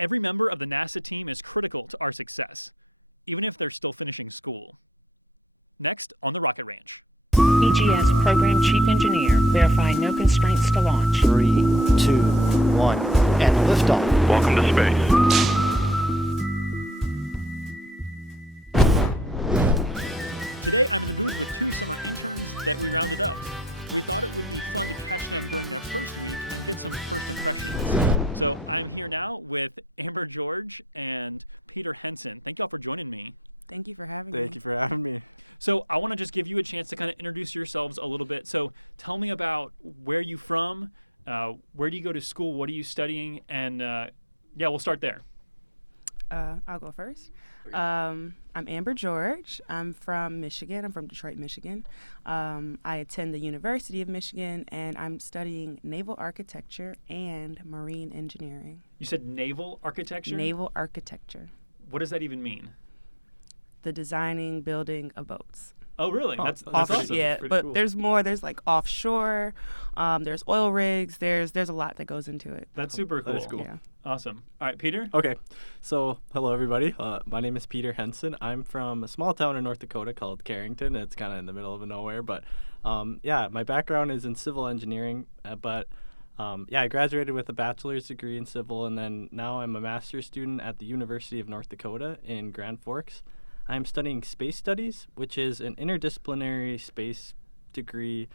Every member of the NASA team is critical to our success, even if they're still finishing school. Next on the Rocket Ranch. EGS Program Chief Engineer, verifying no constraints to launch. 3, 2, 1, and liftoff. Welcome to space. Today, I'm in the booth with 2 summer interns that we rounded up. We thought it would be fun to catch them during their first week and get some first impressions. So I'm here now with Amber George and Peter Henson. Thank y'all for joining me. Thank you for having me. Thank you for having me. So I want to just give you a chance to kind of introduce yourselves a little bit. So tell me about where you from, where do you go to school, what are you studying, and we'll start there. I'll go first. I'm Amber George. I'm from Michigan. I'm from Detroit, Michigan. I attend the University of Michigan, and I'm studying naval architecture and marine engineering. You said naval architecture? Naval architecture. What does that even mean? The designing, building of boats. Oh, really? That's awesome. Yeah, Pretty but cool. there's more. There's like offshore. There's oil rigs. There's a lot that goes into it. That's super cool. That is cool. Yeah. Awesome. All right, Peter? Okay, so hello everybody. My name is Peter Henson. I'm from a small town in North Dakota called Carrington. It's kind of in the middle of nowhere, but my background is in civil engineering, I graduated with a bachelor's degree in civil, and then now I'm a master's student at the University of North Dakota in Grand Forks. I'm studying space studies, which is an interdisciplinary space degree.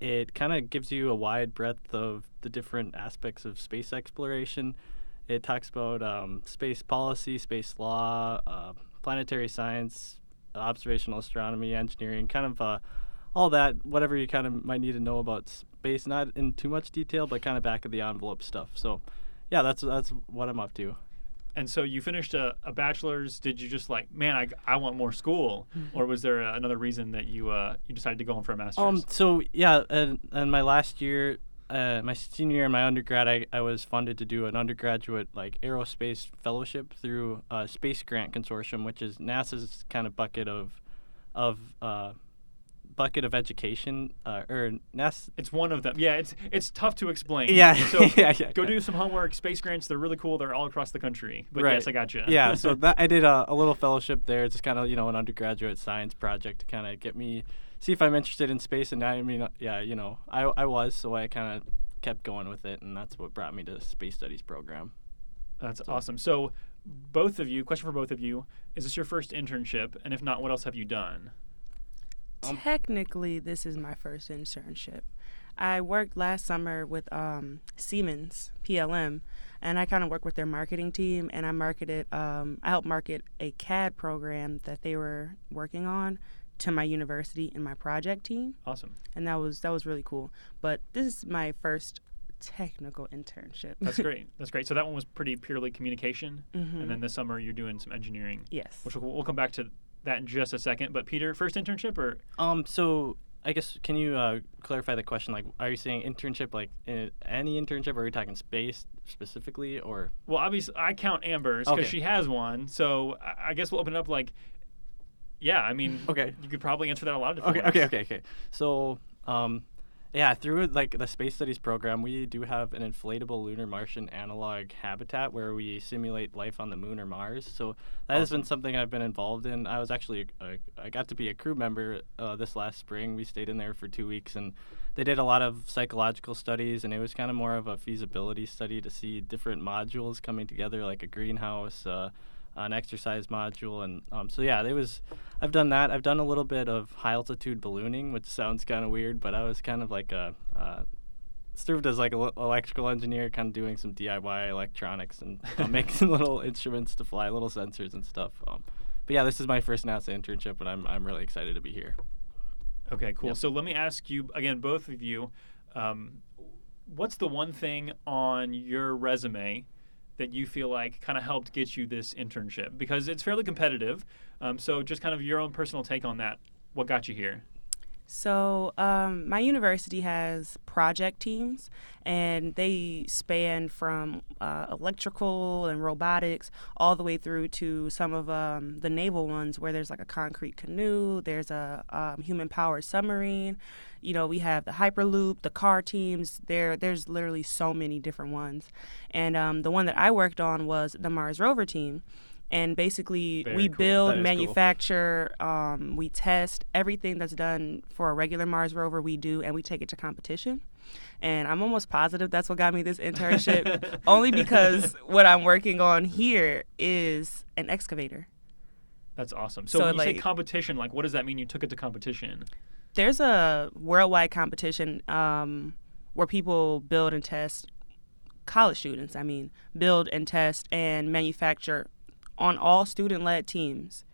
It kind of gives you a wide breadth of the different aspects of space exploration. It talks about space policy, space law, planetary science, observational astronomy, engineering, kind of all that, whatever you kind of might need to know about space, not in too much detail, but kind of back of the envelope stuff. So, yeah, that's what I'm up to. And so you finished a bachelor's. Did you just man, I want more school? Or was there another reason that you decided to go in for a master's? And my last year, my senior year in my undergrad, I was funded to do an undergraduate aerospace fellowship through Space Grant Consortium, which is NASA's kind of bucket of education, or NASA. It's one of them. Yeah, it's tough to explain. Yeah. So yeah. go do some homework. Space grants, they're really cool. They're all across the country. But right. Yes, I got you. Yeah, so that I did a little fellowship there, just kind of, an undergraduate science project to kind of get me, see if I'm interested in space. And I was, so I kind of kept going with it, and that's what brought me to the space studies program. That's awesome. So both of you, question for both of you, is this your first internship? And if not, what else have you done? Technically, this is my first internship. I worked last summer with Siemens, PLM, and I kind of worked with their marketing team, and I helped market a CAD program that they were working on to my university and my project team. Awesome. And that was really cool. But this is my first technical internship. That's great. That's great. So that one was pretty purely communication, and then this summer you're doing some engineering. Yes. Which we'll come back to that in just a second. But Peter, first internship or? So I guess, can you clarify the question? Are you saying internship, any internship, or are you talking space specifically, or? Well, obviously, I count Amber's because Okay. she has one. So I guess we'll open it up Okay. You could probably answer that a lot of different ways. Okay. So, through the space studies program, we do have an inflatable lunar Martian analog habitat where we simulate life on the moon or Mars. So that has been something I've been involved in. I was actually I got to be a crew member this last spring. We stayed in there for 2 weeks, and they did a lot of psychological studies, and it was kind of more of a feasibility study to see different modules coming together, like a greenhouse, an exercise module, and I've done that. I've done a little bit of high altitude ballooning, which sounds kind of weird, but I was kind of served as an electrical engineer, kind of doing some DIY electronics and making little instruments to fly, little sensors and stuff. This is my first NASA internship, and I'm really excited to be here. Okay, cool. Yep. So let me ask you again, both of you, what's the one thing on your resume that you feel like kind of helped get you this internship? Because it's fairly competitive. So just kind of your own personal take on that. What got you here? So my university has project teams, and they span from electrical and robotics all the way through to some of the naval ones where there's like a concrete canoe, there's a human-powered submarine. You know, we have the Hyperloop, the car teams. There's literally so many different ones. And the one that I worked on was the Mars rover team. And basically, Very we cool. build, That is manufacture, we test everything that's done for a regular Mars rover. We do, and we take it to competition. And I'm almost positive that's what got me this internship, only because what I'm working on here is an excavator. That's awesome. So, So, when you say like- competition, like what does that mean? You took it to competition? There's a worldwide competition where people build and test, college students, build and test and manufacture on all student-led teams,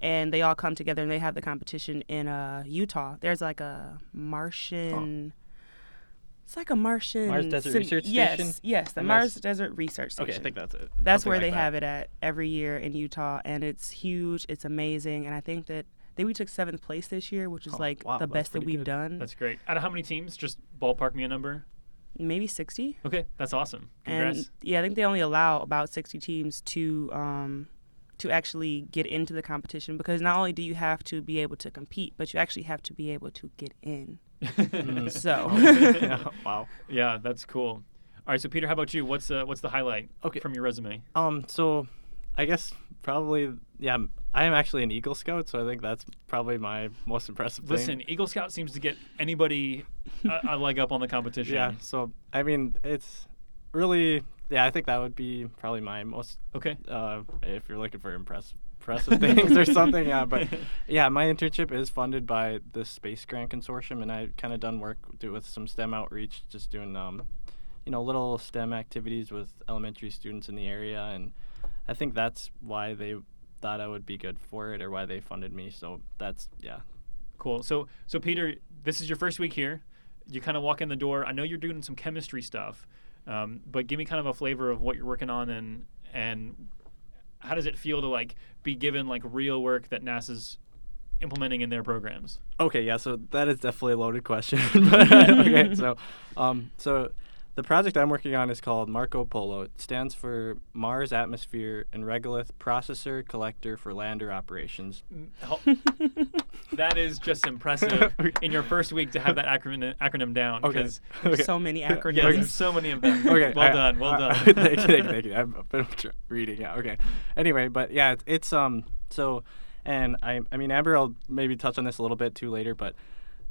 and they all come together and they have the competition in Utah. There's like a Martian. It's like a Martian Mars Desert Research Station? Yes, the And Mars that's- Desert Research Station. Okay, I think that's it. That's Something where like they that. have it at every year in Utah, and it's huge. It's amazing, and I think we took 7th place this year, which is Oh, like wow, the that's best that pretty we've good. done. That's great. Out of how many teams? Just ballpark me a number. Maybe 60. Okay, that's awesome. Congrats. And yeah, I think they only allow about 60 teams to actually get into the competition, because not only do you have to be able to compete, but you actually have to be able to get in. So Yeah, wow. Yeah, that's cool. All right, so Peter, how about you? What's the highlight Okay. from your resume? So I guess probably, yeah, I am actually an Eagle Scout, so I think that's probably my most impressive thing. Listen, Eagle Scout seems to get anybody a leg up on the competition. Yeah, so I mean, it's really, yeah, I think that would be probably my most, Okay. if you're looking for impressive things or something. Yeah, but yeah, my internship is funded by the Space Grant Consortium, and I've kind of done work with some STEM outreach, just doing little STEM activities with elementary students in the area, and I think that's why they thought I would be good for it, or why they funded me. So that's, yeah. Cool. So Peter, this is your first week here. You kind of walk in the door. I know you're doing some chemistry stuff, but give me kind of a flavor of what you're working on, and how does it feel to like be given like real work that NASA's implementing in their programs? Okay, yeah, so that is definitely a loaded question. But, okay, so the project I'm working on is called Marco Polo. It stands for Mars Atmosphere and Regolith Processor Collector for Lander Operations. That is just impressive in your first week to have that acronym down. Okay. 'Cause- so many acronyms. Yeah, there's so many of them. Okay, Well done. Well done. Thank you. I've been reading. Yeah. Okay. Anyway, but yeah, it's so, and I mean, Amber, I'll maybe touch on this a little bit too later, but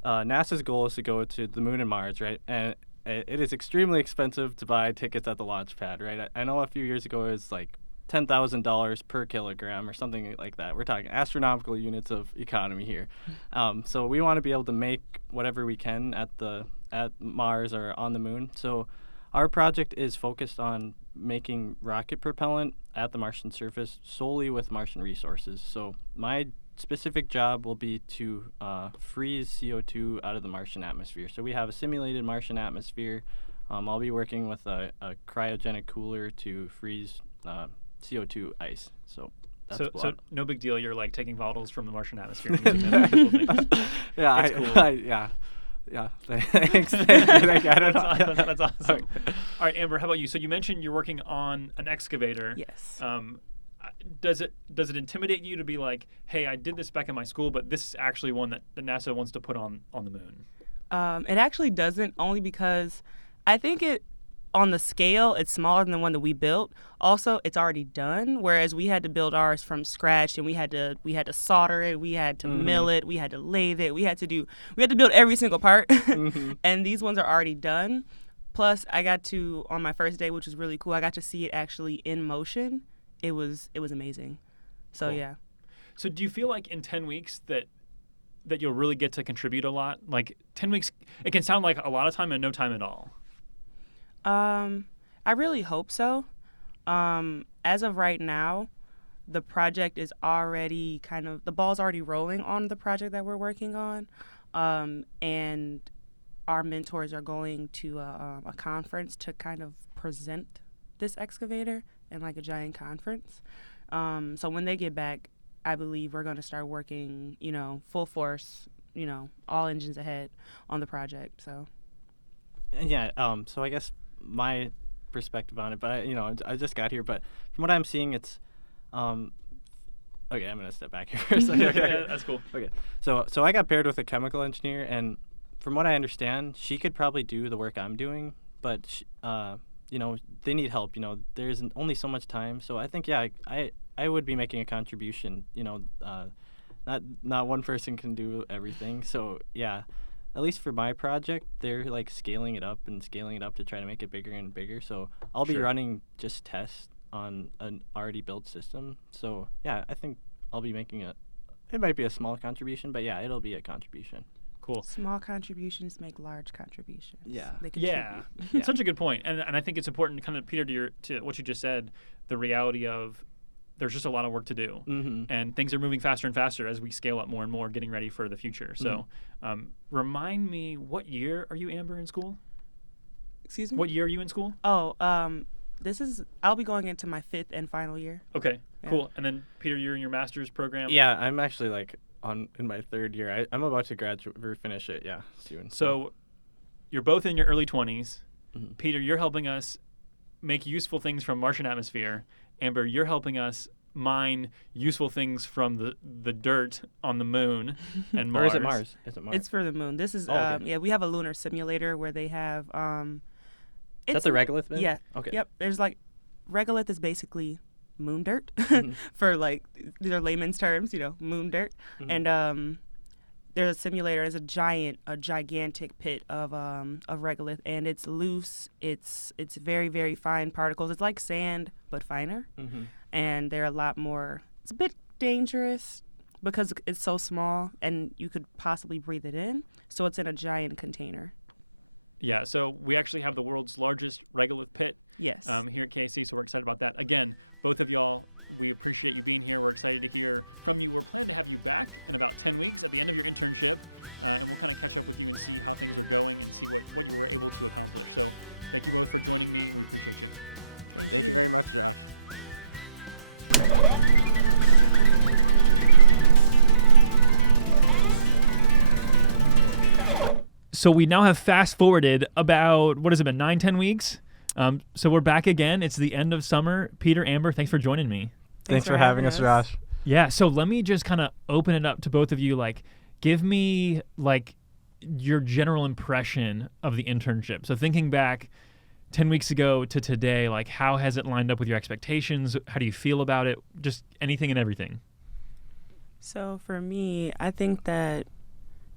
NASA's goal is to go to the moon and Mars, right? And it is extremely expensive to buy tickets at the launch pad, right? I know a few years ago it was like $10,000 per kilogram or something like that. We're talking astronomical units of economy here. So we want to be able to make whatever we can at Mars or on the moon. So our project is focused on making rocket propellant at the Martian surface solely with Martian resources. So my specific job will be to freeze CO2 out of the Martian atmosphere. So we have a simulated Martian atmosphere. I'll be working with a cryogenic cooler to freeze CO2 ice. So that's So what no big deal. You're like taking volatiles from the Martian atmosphere. And using them for cool things. yeah, That's cool. Yeah. Thanks. Thank you. I don't know. That's awesome. All right, Amber, how about you? So you mentioned you're working on an excavator. Yes. Does it intimidate you to be like, hey, I did this back in my school, but this is actually one that the NASA wants to put on the moon? It actually doesn't, only because I think on the scale, it's smaller than the one that we built. Also, it's already done, whereas we had to build ours from scratch, and we had to solder it, we had to mill it, we had to lathe it, we had to build every single part. And these ones are already done. Plus, I got to, on my first day, which was really cool, I got to see it actually in motion. It was amazing. So Cool. yeah. So do you feel like in 10 weeks that you'll really get to contribute a lot? Like 10 weeks, it can sound like a lot of time and no time at all. I really hope so. As of right now, the project is already the ball's already rolling on the project that we're working on. And our mentors are going to a conference to kind of present this excavator in like a giant conference. So when they get back, I believe we're going to start working, full force all engines ahead on the project. So Yeah. So I guess my perspective on it, but I just got here, but from what I'm seeing, it's okay. I'm gonna step back here for a second. Yeah, that's cool. Okay. So I got paired with a chemical engineer, and from what I understand, she could probably do the work I'm doing, but they need help. There's only so much time. So I think I would be making a contribution. Not one person can do everything. So yeah, at least for my project, they're like scaling it up to try to make it bigger and bigger. So I'll be Sure. running just tests on an already built system. So yeah, I think I'll be making it might be a small contribution, but yeah, it'll be a contribution. Cool. small contributions make large contributions. Yeah. They Yeah, contribute. such a good point, and I think it's important, kind of, Peter, to what you just said, the reality of there's just a lot of work to do, and things are moving faster and faster as we scale up more and more, getting ready for the future. So, remind me, what year are you, Amber, in school? Excuse me? What year are you in school? Oh, I'll be going into my 5th and final year. Okay, Yeah. cool. And then, Peter, you're in your master's program. Yeah, I'm actually in my 3rd year. I'm about to graduate or finish it. Yeah, soon. So, you're both in your early 20s. Mhm. Peter, you're helping us make useful things from Martian atmosphere. Amber, you're helping us mine useful things from the dirt on the moon and Mars. Or is it Mars? It's for the moon. This is, okay. we have a lunar simulator where they have, Is that it's the regolith bin? Yeah. Okay. Yep. There's regolith is basically moon dirt Mhm. for these are layman's terms, moon dirt. Mhm. And there's a simulator. It's a gigantic pit of regolith, and it's loose. It's very, very fine particles. It's like sand but finer, and they're a lot more. It's a bit dangerous because it's so small, and you could possibly breathe it in. So it's in a giant container. Yeah, so we actually have the world's largest regolith pit Yes. here at KC, so we're excited about that. Again, both of y'all, we appreciate you being here. We're excited to hear from you. We're planning to have you back in about 10 weeks at the end of your internship, and we'll kind of catch up with you and see how things are going and see what you were able to accomplish. So thank you both for joining me. We appreciate you. Thank you very much, Josh. So we now have fast forwarded about, what has it been, 9-10 weeks? So we're back again. It's the end of summer. Peter, Amber, thanks for joining me. Thanks for having us, Josh. Yeah, so let me just kind of open it up to both of you. Give me, your general impression of the internship. So thinking back 10 weeks ago to today, how has it lined up with your expectations? How do you feel about it? Just anything and everything. So for me, I think that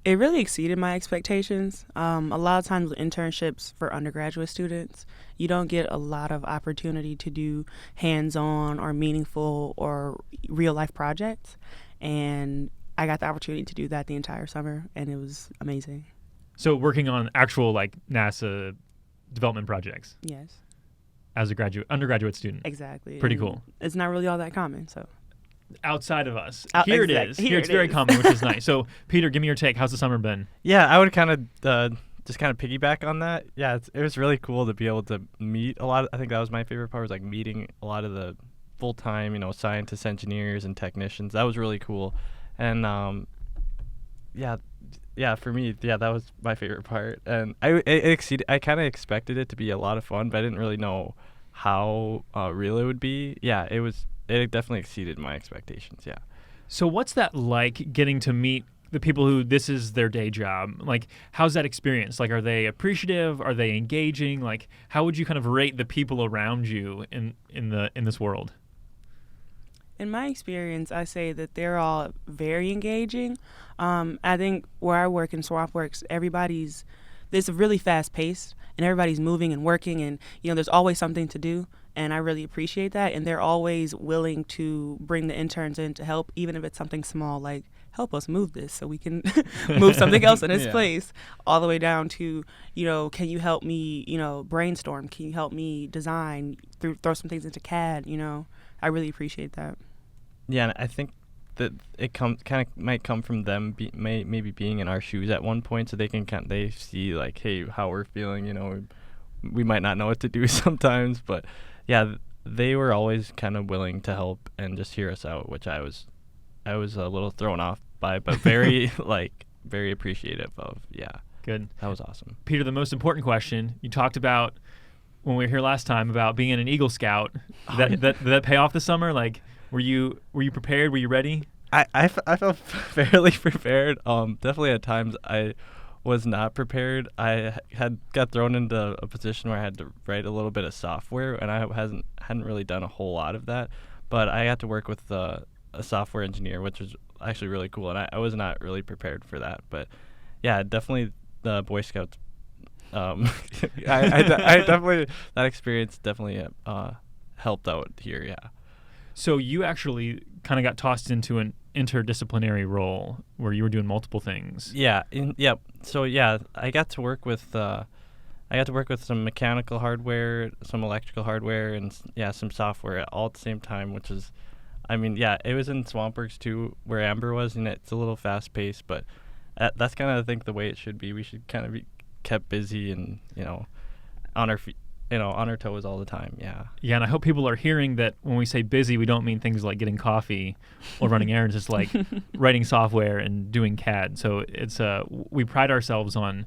it really exceeded my expectations. A lot of times with internships for undergraduate students, you don't get a lot of opportunity to do hands-on or meaningful or real-life projects. And I got the opportunity to do that the entire summer, and it was amazing. So working on actual NASA development projects Yes, as a undergraduate student. exactly. Pretty And cool. It's not really all that common, so. Outside of us. Out- Here it exact- is. here Here it's it very is. common, which is nice. So Peter, give me your take. How's the summer been? Yeah, I would kind of just kind of piggyback on that. Yeah, it was really cool to be able to meet a lot. I think that was my favorite part, was meeting a lot of the full-time, scientists, engineers, and technicians. That was really cool. And yeah, for me, that was my favorite part. And I kind of expected it to be a lot of fun, but I didn't really know how real it would be. Yeah, it definitely exceeded my expectations. Yeah. So what's that like, getting to meet the people who this is their day job? How's that experience? Are they appreciative? Are they engaging? How would you kind of rate the people around you in this world? In my experience, I say that they're all very engaging. I think where I work in SwampWorks, it's really fast paced, and everybody's moving and working, and there's always something to do, and I really appreciate that. And they're always willing to bring the interns in to help, even if it's something small, help us move this so we can move something else in its Yeah. place, all the way down to, can you help me, brainstorm? Can you help me design, throw some things into CAD? I really appreciate that. Yeah, and I think that it might come from them maybe being in our shoes at one point, so they can they see hey, how we're feeling. We might not know what to do sometimes, but yeah, they were always kind of willing to help and just hear us out, which I was a little thrown off by, but very very appreciative of. Yeah, Good. that was awesome. Peter, the most important question. You talked about when we were here last time about being an Eagle Scout. Did that pay off this summer? Like, were you prepared? Were you ready? I felt fairly prepared. Definitely at times I was not prepared. I got thrown into a position where I had to write a little bit of software, and I hadn't really done a whole lot of that. But I had to work with a software engineer, which was actually really cool, and I was not really prepared for that. But yeah, definitely the Boy Scouts. I definitely, that experience definitely helped out here. Yeah. So you actually kind of got tossed into an interdisciplinary role where you were doing multiple things. Yeah. So yeah, I got to work with some mechanical hardware, some electrical hardware, and some software all at the same time, which is, I mean, yeah, it was in Swampworks too, where Amber was, and it's a little fast paced, but that's kind of, I think, the way it should be. We should kind of be kept busy and, on our feet, on our toes all the time. Yeah. Yeah, and I hope people are hearing that when we say busy, we don't mean things like getting coffee or running errands. It's like writing software and doing CAD. So it's we pride ourselves on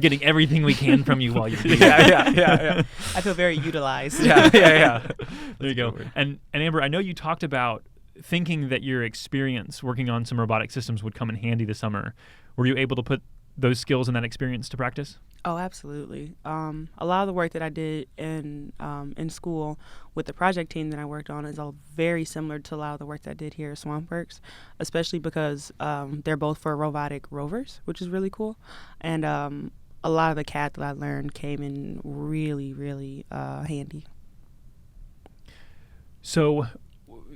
getting everything we can from you while you're busy. Yeah. I feel very utilized. Yeah. There you go. And Amber, I know you talked about thinking that your experience working on some robotic systems would come in handy this summer. Were you able to put those skills and that experience to practice? Oh, absolutely. A lot of the work that I did in school with the project team that I worked on is all very similar to a lot of the work that I did here at Swampworks, especially because they're both for robotic rovers, which is really cool. And a lot of the CAD that I learned came in really, really handy. So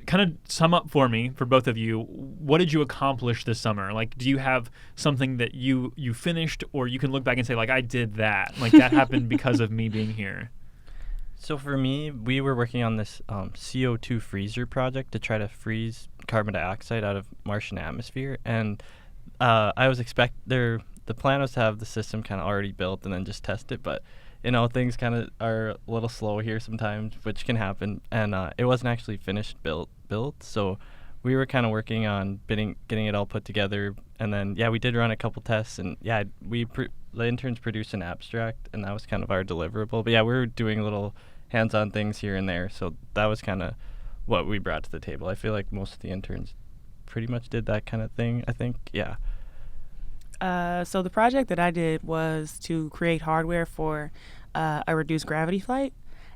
kind of sum up for me, for both of you, what did you accomplish this summer? Like, do you have something that you finished, or you can look back and say, like, I did that. Like, that happened because of me being here? So for me, we were working on this CO2 freezer project to try to freeze carbon dioxide out of Martian atmosphere. And I was the plan was to have the system kind of already built and then just test it. But things kind of are a little slow here sometimes, which can happen. And it wasn't actually finished built. So we were kind of working on getting it all put together. And then, we did run a couple tests. And, the interns produced an abstract, and that was kind of our deliverable. But, we were doing little hands-on things here and there. So that was kind of what we brought to the table. I feel like most of the interns pretty much did that kind of thing, I think. Yeah. So the project that I did was to create hardware for a reduced gravity flight,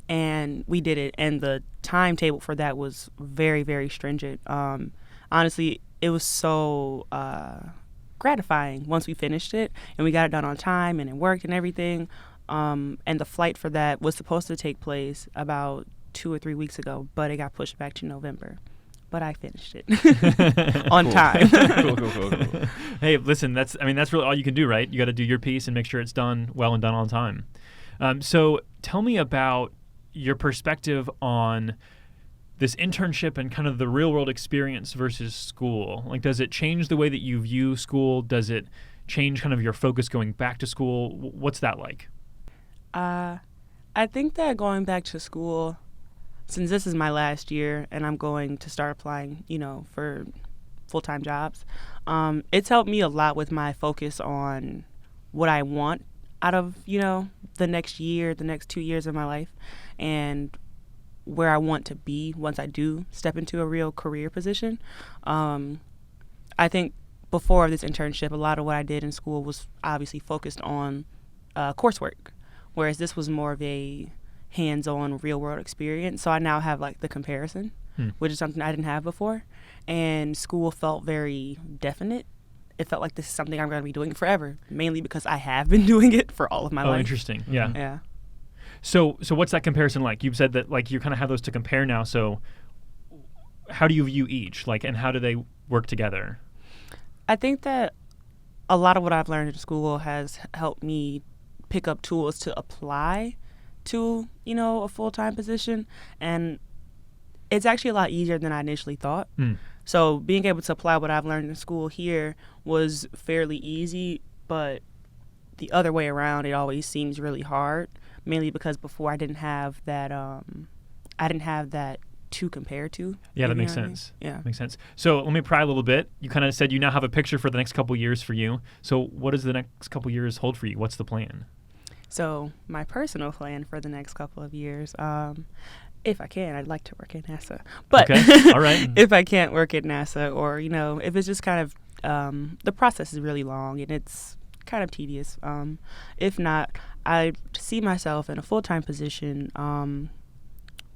and we did it. And the timetable for that was very, very stringent. Honestly, it was so gratifying once we finished it, and we got it done on time, and it worked and everything. And the flight for that was supposed to take place about 2 or 3 weeks ago, but it got pushed back to November. But I finished it on time. Cool. Hey, listen, that's really all you can do, right? You got to do your piece and make sure it's done well and done on time. So tell me about your perspective on this internship and kind of the real world experience versus school. Like, does it change the way that you view school? Does it change kind of your focus going back to school? What's that like? I think that going back to school, since this is my last year and I'm going to start applying, for full-time jobs, it's helped me a lot with my focus on what I want out of, the next year, the next 2 years of my life, and where I want to be once I do step into a real career position. I think before this internship, a lot of what I did in school was obviously focused on coursework, whereas this was more of a hands-on real-world experience. So I now have the comparison, which is something I didn't have before. And school felt very definite. It felt like this is something I'm going to be doing forever, mainly because I have been doing it for all of my life. Oh, interesting. Yeah. Yeah. So what's that comparison like? You've said that you kind of have those to compare now. So how do you view each? And how do they work together? I think that a lot of what I've learned in school has helped me pick up tools to apply to, a full-time position. And it's actually a lot easier than I initially thought. So being able to apply what I've learned in school here was fairly easy, but the other way around, it always seems really hard, mainly because before I didn't have that to compare to. Yeah, that if you makes know what I mean. sense. Yeah. Makes sense. So let me pry a little bit. You kind of said you now have a picture for the next couple years for you. So what does the next couple years hold for you? What's the plan? So my personal plan for the next couple of years, if I can, I'd like to work at NASA. But Okay. All right. if I can't work at NASA, or if it's just kind of the process is really long and it's kind of tedious. If not, I see myself in a full-time position,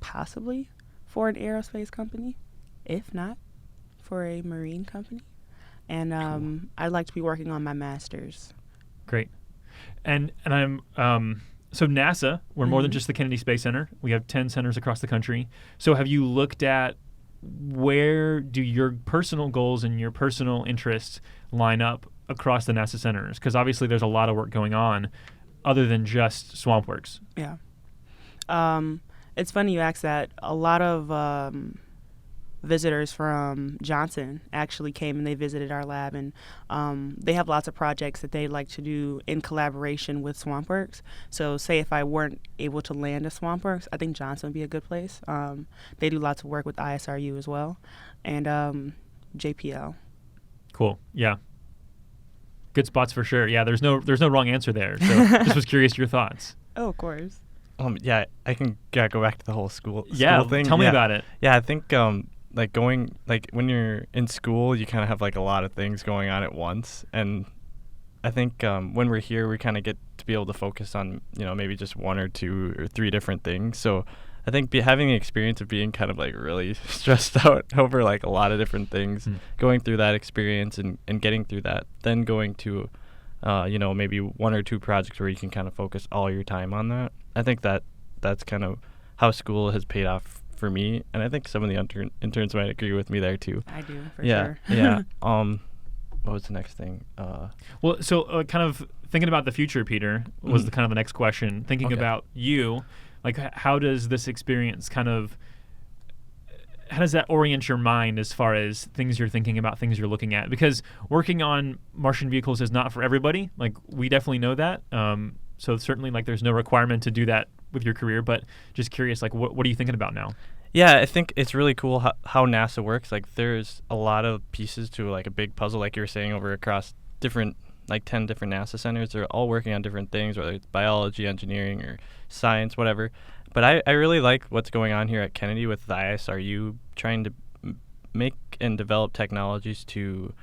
possibly for an aerospace company, if not for a marine company. And Cool. I'd like to be working on my master's. Great. And I'm so NASA, we're more than Mhm. just the Kennedy Space Center. We have 10 centers across the country. So have you looked at where do your personal goals and your personal interests line up across the NASA centers? Because obviously there's a lot of work going on other than just SwampWorks. Yeah. It's funny you ask that. A lot of visitors from Johnson actually came and they visited our lab, and they have lots of projects that they like to do in collaboration with SwampWorks. So say if I weren't able to land at SwampWorks, I think Johnson would be a good place. They do lots of work with ISRU as well, and JPL. Cool. Yeah. Good spots for sure. Yeah, there's no wrong answer there. So just was curious your thoughts. Oh, of course. Yeah, I can go back to the whole school thing. Tell me about it. Yeah, I think when you're in school, you kind of have like a lot of things going on at once, and I think when we're here, we kind of get to be able to focus on maybe just one or two or three different things. So I think having the experience of being kind of like really stressed out over like a lot of different things, going through that experience and getting through that, then going to maybe one or two projects where you can kind of focus all your time on that. I think that's kind of how school has paid off for me, and I think some of the interns might agree with me there too. I do, for Yeah, sure. yeah. What was the next thing? Well, so kind of thinking about the future, Peter, was Mhm. the kind of the next question. Thinking Okay. about you, like how does this experience how does that orient your mind as far as things you're thinking about, things you're looking at? Because working on Martian vehicles is not for everybody. Like we definitely know that. So certainly like there's no requirement to do that with your career, but just curious, like what are you thinking about now? Yeah, I think it's really cool how NASA works. Like there's a lot of pieces to like a big puzzle, like you were saying, over across different, like 10 different NASA centers. They're all working on different things, whether it's biology, engineering, or science, whatever. But I really like what's going on here at Kennedy with the ISRU trying to make and develop technologies to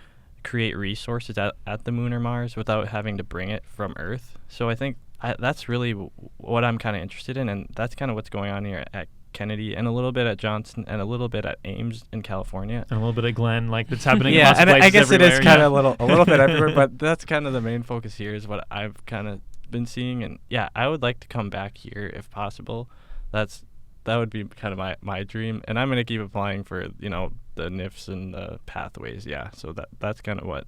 create resources at the moon or Mars without having to bring it from Earth. So I think that's really what I'm kind of interested in, and that's kind of what's going on here at Kennedy, and a little bit at Johnson, and a little bit at Ames in California. And a little bit of Glenn, like that's happening in Yeah, lots of and places I guess it is everywhere, kind yeah. of a little bit everywhere, but that's kind of the main focus here is what I've kind of been seeing. And yeah, I would like to come back here if possible. That would be kind of my dream, and I'm gonna keep applying for the NIFs and the pathways. Yeah, so that's kind of what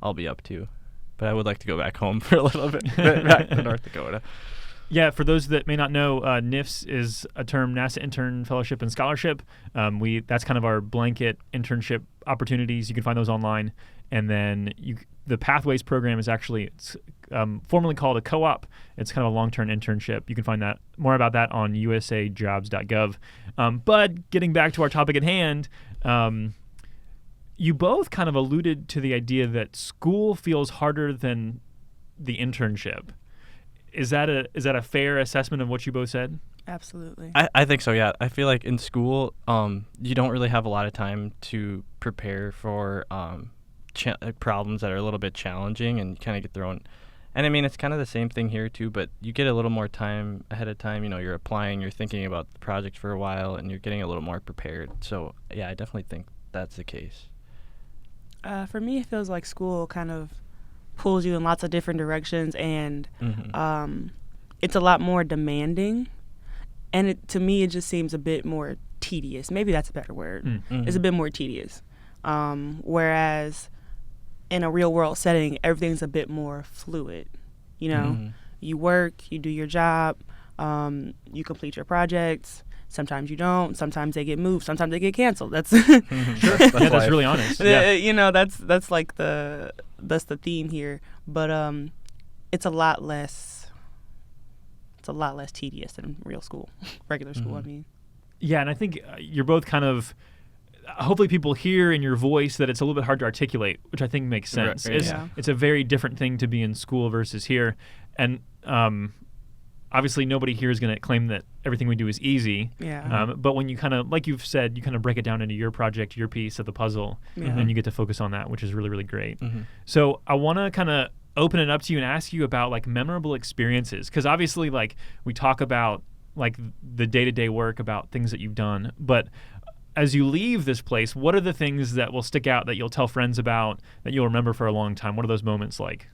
I'll be up to. But I would like to go back home for a little bit, back to North Dakota. Yeah, for those that may not know, NIFS is a term, NASA Intern Fellowship and Scholarship. That's kind of our blanket internship opportunities. You can find those online. And then the Pathways program is actually formerly called a co-op. It's kind of a long-term internship. You can find more about that on usajobs.gov. But getting back to our topic at hand, you both kind of alluded to the idea that school feels harder than the internship. Is that a fair assessment of what you both said? Absolutely. I think so, yeah. I feel like in school, you don't really have a lot of time to prepare for problems that are a little bit challenging, and you kind of get thrown. And I mean, it's kind of the same thing here too, but you get a little more time ahead of time. You're applying, you're thinking about the project for a while, and you're getting a little more prepared. So yeah, I definitely think that's the case. For me, it feels like school kind of pulls you in lots of different directions, and it's a lot more demanding. And to me, it just seems a bit more tedious. Maybe that's a better word. Mm-hmm. It's a bit more tedious. Whereas in a real world setting, everything's a bit more fluid. You work, you do your job, you complete your projects. Sometimes you don't. Sometimes they get moved. Sometimes they get canceled. That's Sure. Yeah, that's really honest. Yeah. That's like that's the theme here. But it's a lot less tedious than real school, regular school. I mean. Yeah, and I think you're both kind of, hopefully people hear in your voice that it's a little bit hard to articulate, which I think makes sense. Right, It's a very different thing to be in school versus here. And obviously nobody here is going to claim that everything we do is easy. Yeah. But when you kind of, like you've said, you kind of break it down into your project, your piece of the puzzle, Yeah. and you get to focus on that, which is really, really great. Mm-hmm. So I want to kind of open it up to you and ask you about like memorable experiences, because obviously like we talk about like the day-to-day work, about things that you've done, but as you leave this place, what are the things that will stick out that you'll tell friends about, that you'll remember for a long time? What are those moments like?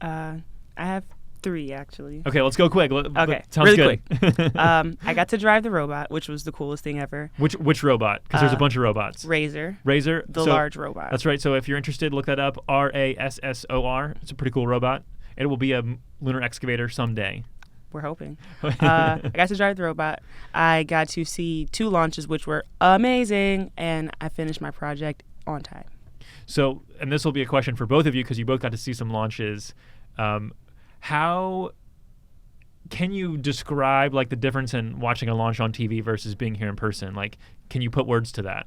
I have 3 actually. Okay, let's go quick. Okay, Sounds really good. I got to drive the robot, which was the coolest thing ever. Which robot? Because there's a bunch of robots. Razor, Razor, the so large robot. That's right. So if you're interested, look that up. RASSOR. It's a pretty cool robot. It will be a lunar excavator someday. We're hoping. I got to drive the robot. I got to see 2 launches, which were amazing, and I finished my project on time. So, and this will be a question for both of you because you both got to see some launches. How can you describe like the difference in watching a launch on TV versus being here in person? Like, can you put words to that?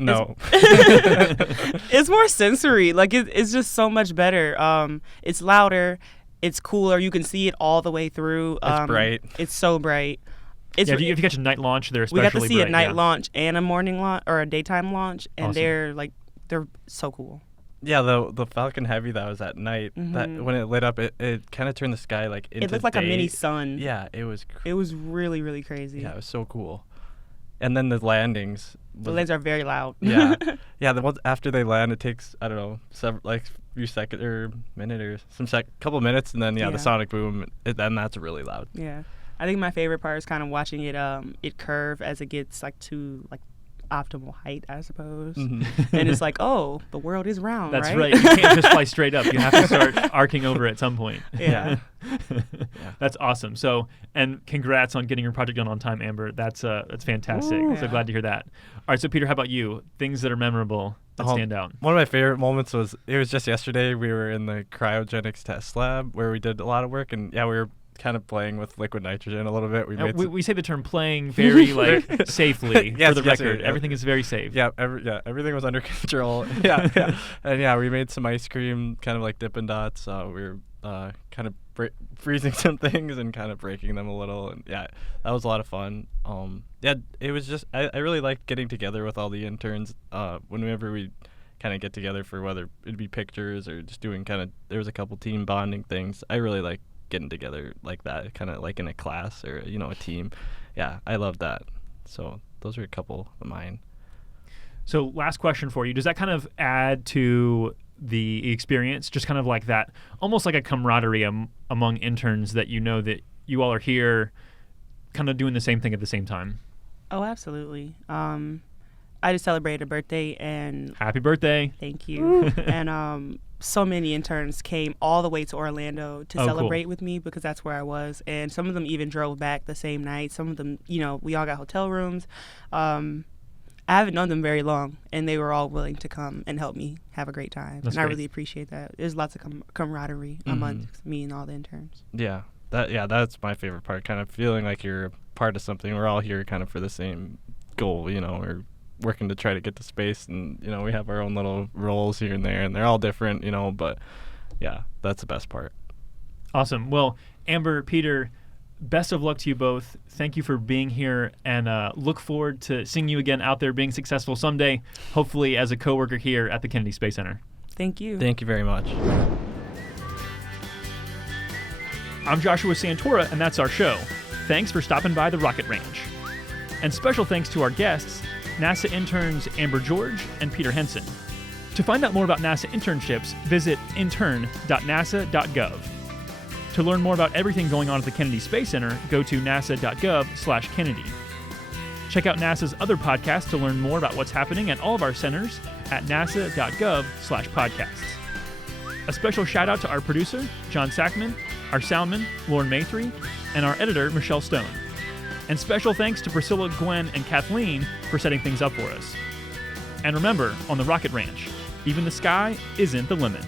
No. It's more sensory. Like it's just so much better. It's louder. It's cooler. You can see it all the way through. It's bright. It's so bright. It's, if you catch a night launch, they're especially we got to see bright, a night yeah. launch and a morning launch or a daytime launch, and Awesome. they're so cool. Yeah, the Falcon Heavy that was at night, that when it lit up, it kind of turned the sky like into It looked like day. a mini sun. Yeah, it was. It was really, really crazy. Yeah, it was so cool. And then the landings. The landings are very loud. Yeah, yeah. The ones after they land, it takes I don't know few seconds or minute or couple minutes, and then Yeah. the sonic boom. Then that's really loud. Yeah, I think my favorite part is kind of watching it curve as it gets like to like optimal height, I suppose. Mm-hmm. And it's like, oh, the world is round. That's right. right. You can't just fly straight up. You have to start arcing over at some point. Yeah. That's awesome. So, and congrats on getting your project done on time, Amber. That's fantastic. Ooh. So Yeah. glad to hear that. All right, so Peter, how about you? Things that are memorable that stand out. One of my favorite moments was just yesterday. We were in the cryogenics test lab where we did a lot of work, and we were kind of playing with liquid nitrogen a little bit. We say the term playing very like safely Yes, for the yes, record. yeah. Everything is very safe. Yeah, everything was under control. And we made some ice cream, kind of like Dippin' Dots. We were kind of freezing some things and kind of breaking them a little, and that was a lot of fun. It was just I really liked getting together with all the interns. Whenever we kind of get together for whether it'd be pictures or just doing there was a couple team bonding things. I really like getting together like that, kind of like in a class or a team. Yeah, I love that. So those are a couple of mine. So last question for you. Does that kind of add to the experience, just kind of like that, almost like a camaraderie among interns that that you all are here kind of doing the same thing at the same time? Oh, absolutely. I just celebrated a birthday, and Happy birthday. thank you. And so many interns came all the way to Orlando to cool. celebrate with me because that's where I was. And some of them even drove back the same night. Some of them, we all got hotel rooms. I haven't known them very long, and they were all willing to come and help me have a great time. That's and I great. really appreciate that. There's lots of camaraderie amongst me and all the interns. Yeah, that's my favorite part. Kind of feeling like you're a part of something. We're all here kind of for the same goal. We're working to try to get to space, and we have our own little roles here and there, and they're all different. But yeah, that's the best part. Awesome. Well, Amber, Peter, best of luck to you both. Thank you for being here, and look forward to seeing you again out there being successful someday, hopefully as a coworker here at the Kennedy Space Center. Thank you. Thank you very much. I'm Joshua Santora, and that's our show. Thanks for stopping by the Rocket Ranch. And special thanks to our guests, NASA interns Amber George and Peter Henson. To find out more about NASA internships, visit intern.nasa.gov. To learn more about everything going on at the Kennedy Space Center, go to nasa.gov/Kennedy. Check out NASA's other podcasts to learn more about what's happening at all of our centers at nasa.gov/podcasts. A special shout out to our producer, John Sackman, our soundman, Lauren Maythree, and our editor, Michelle Stone. And special thanks to Priscilla, Gwen, and Kathleen for setting things up for us. And remember, on the Rocket Ranch, even the sky isn't the limit.